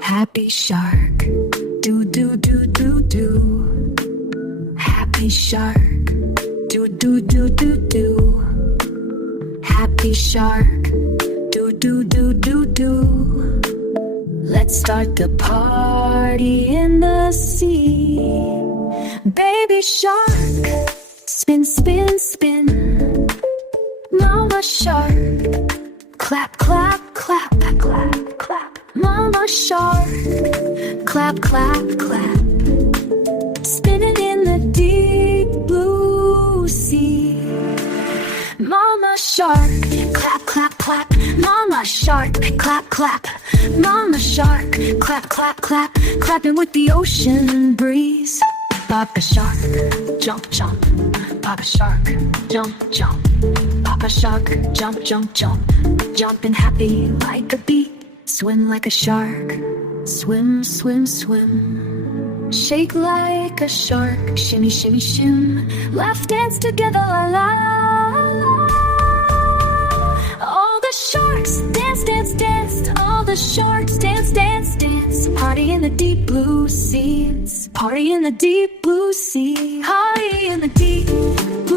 Happy shark, do do do do do. Happy shark, do do do do do. Happy shark, do do do do do. Let's start the party in the sea. Baby shark, spin spin spin. Mama shark, clap clap clap clap clap. Mama shark, clap clap clap. Spinning in the deep blue sea. Mama shark, clap clap clap. Mama shark, clap clap. Mama shark, clap clap clap. Clapping with the ocean breeze. Papa shark, jump jump. Papa shark, jump jump. Papa shark, jump jump jump. Jumping happy like a bee. Swim like a shark, swim, swim, swim. Shake like a shark, shimmy, shimmy, shim. Laugh, dance together, la la la. All the sharks dance, dance, dance. All the sharks dance, dance, dance. Party in the deep blue sea. Party in the deep blue sea. Party in the deep blue sea.